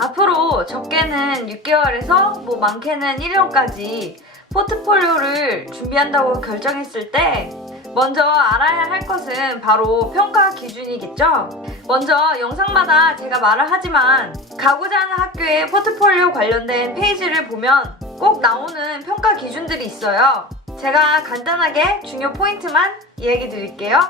앞으로 적게는 6개월에서 많게는 1년까지 포트폴리오를 준비한다고 결정했을 때 먼저 알아야 할 것은 바로 평가 기준이겠죠? 먼저 영상마다 제가 말을 하지만 가고자 하는 학교의 포트폴리오 관련된 페이지를 보면 꼭 나오는 평가 기준들이 있어요. 제가 간단하게 중요 포인트만 이야기 드릴게요.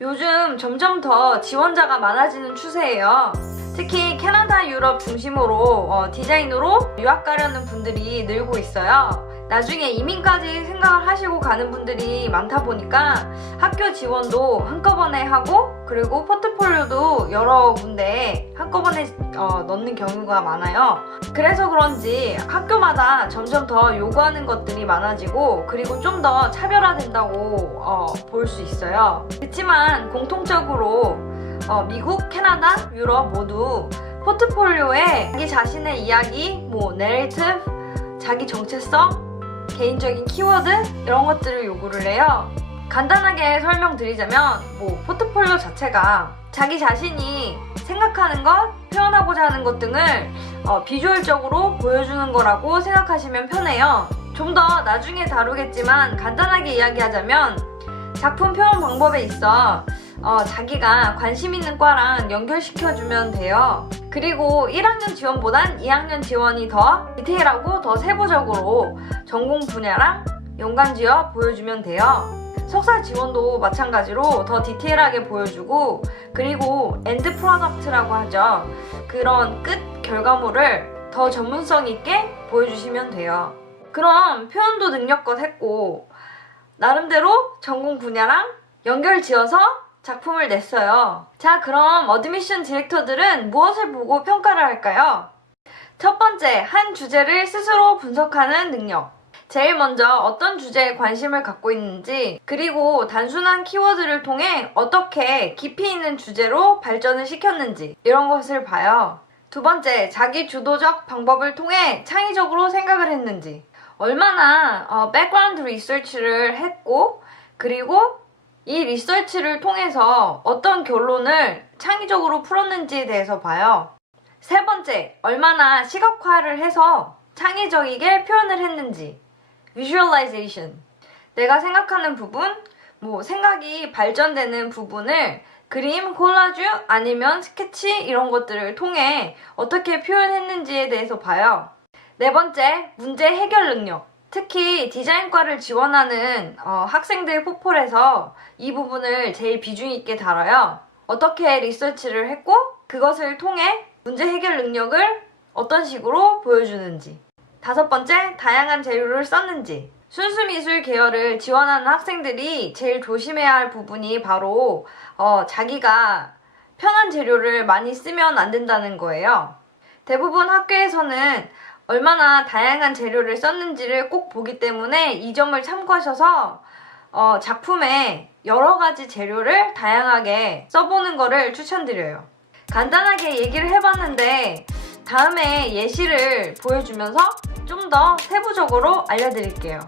요즘 점점 더 지원자가 많아지는 추세예요. 특히 캐나다, 유럽 중심으로 디자인으로 유학 가려는 분들이 늘고 있어요. 나중에 이민까지 생각을 하시고 가는 분들이 많다 보니까 학교 지원도 한꺼번에 하고 그리고 포트폴리오도 여러 군데에 한꺼번에 넣는 경우가 많아요. 그래서 그런지 학교마다 점점 더 요구하는 것들이 많아지고 그리고 좀 더 차별화된다고 볼 수 있어요. 그렇지만 공통적으로 미국, 캐나다, 유럽 모두 포트폴리오에 자기 자신의 이야기, 내레이티브, 자기 정체성, 개인적인 키워드 이런 것들을 요구를 해요. 간단하게 설명드리자면 포트폴리오 자체가 자기 자신이 생각하는 것, 표현하고자 하는 것 등을 비주얼적으로 보여주는 거라고 생각하시면 편해요. 좀 더 나중에 다루겠지만 간단하게 이야기하자면 작품 표현 방법에 있어 자기가 관심 있는 과랑 연결시켜주면 돼요. 그리고 1학년 지원보단 2학년 지원이 더 디테일하고 더 세부적으로 전공 분야랑 연관지어 보여주면 돼요. 석사 지원도 마찬가지로 더 디테일하게 보여주고 그리고 엔드 프로덕트라고 하죠. 그런 끝 결과물을 더 전문성 있게 보여주시면 돼요. 그럼 표현도 능력껏 했고 나름대로 전공 분야랑 연결 지어서 작품을 냈어요. 자, 그럼 어드미션 디렉터들은 무엇을 보고 평가를 할까요? 첫 번째, 한 주제를 스스로 분석하는 능력. 제일 먼저 어떤 주제에 관심을 갖고 있는지 그리고 단순한 키워드를 통해 어떻게 깊이 있는 주제로 발전을 시켰는지 이런 것을 봐요. 두 번째, 자기 주도적 방법을 통해 창의적으로 생각을 했는지 얼마나 백그라운드 리서치를 했고 그리고 이 리서치를 통해서 어떤 결론을 창의적으로 풀었는지에 대해서 봐요. 세 번째, 얼마나 시각화를 해서 창의적이게 표현을 했는지 visualization. 내가 생각하는 부분, 생각이 발전되는 부분을 그림, 콜라주 아니면 스케치 이런 것들을 통해 어떻게 표현했는지에 대해서 봐요. 네 번째, 문제 해결 능력. 특히 디자인과를 지원하는 학생들 포폴에서 이 부분을 제일 비중 있게 다뤄요. 어떻게 리서치를 했고 그것을 통해 문제 해결 능력을 어떤 식으로 보여주는지. 다섯 번째, 다양한 재료를 썼는지. 순수미술 계열을 지원하는 학생들이 제일 조심해야 할 부분이 바로 자기가 편한 재료를 많이 쓰면 안 된다는 거예요. 대부분 학교에서는 얼마나 다양한 재료를 썼는지를 꼭 보기 때문에 이 점을 참고하셔서 작품에 여러 가지 재료를 다양하게 써보는 거를 추천드려요. 간단하게 얘기를 해봤는데 다음에 예시를 보여주면서 좀 더 세부적으로 알려드릴게요.